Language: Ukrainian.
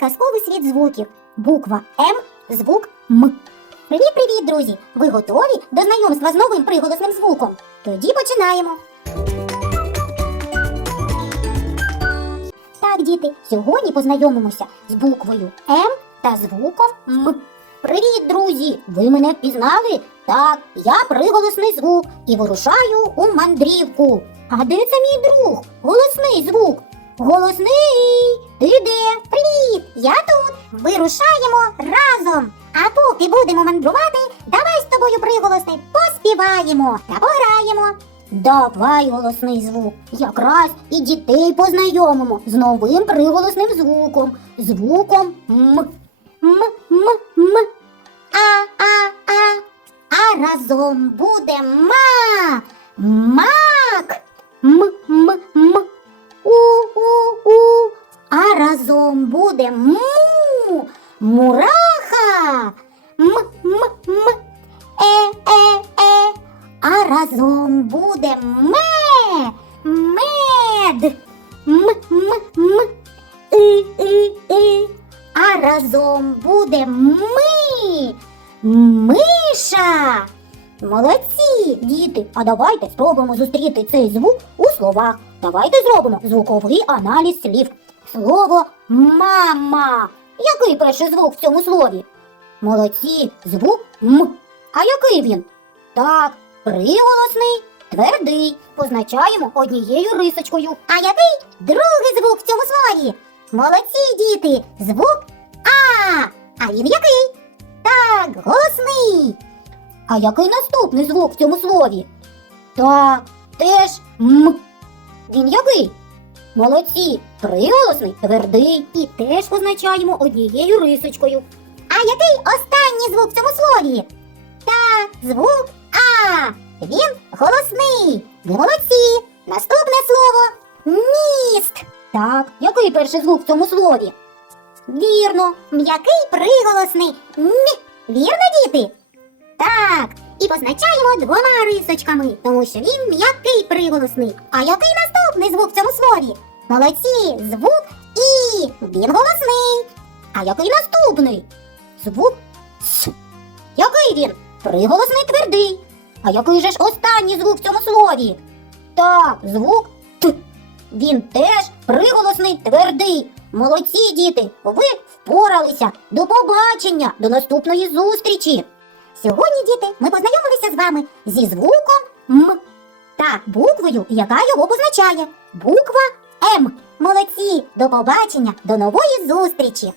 Казковий світ звуків. Буква М, звук М. Привіт, привіт, друзі! Ви готові до знайомства з новим приголосним звуком? Тоді починаємо. Так, діти, сьогодні познайомимося з буквою М та звуком М. Привіт, друзі! Ви мене впізнали? Так, я приголосний звук і вирушаю у мандрівку. А де це мій друг? Голосний звук. Голосний! Ти де? Я тут. Вирушаємо разом. А поки будемо мандрувати, давай з тобою приголосний поспіваємо та пограємо. Давай голосний звук. Якраз і дітей познайомимо з новим приголосним звуком. Звуком М. М, М, М. А, а, а. А разом буде ма. Мак. М, М, М. Разом буде му. Мураха. М, М, М. Е, е, е. А разом буде ме. Мед. М, М, М. И, и, и. А разом буде ми. Миша. Молодці, діти. А давайте спробуємо зустріти цей звук у словах. Давайте зробимо звуковий аналіз слів. Слово мама. Який перший звук в цьому слові? Молодці, звук М. А який він? Так, приголосний, твердий. Позначаємо однією рисочкою. А який другий звук в цьому слові? Молодці, діти, звук А. А він який? Так, голосний. А який наступний звук в цьому слові? Так, теж М. Він який? Молодці, приголосний, твердий і теж позначаємо однією рисочкою. А який останній звук в цьому слові? Так, звук А. Він голосний. Ви молодці. Наступне слово міст. Так, який перший звук в цьому слові? Вірно, м'який приголосний М. Вірно, діти? Так, і позначаємо двома рисочками, тому що він м'який приголосний. А який наступний звук в цьому слові? Молодці, звук І. Він голосний. А який наступний? Звук С. Який він? Приголосний твердий. А який же ж останній звук в цьому слові? Так, звук Т. Він теж приголосний твердий. Молодці, діти, ви впоралися. До побачення, до наступної зустрічі. Сьогодні, діти, ми познайомилися з вами зі звуком М та буквою, яка його позначає. Буква М. Молодці! До побачення, до нової зустрічі!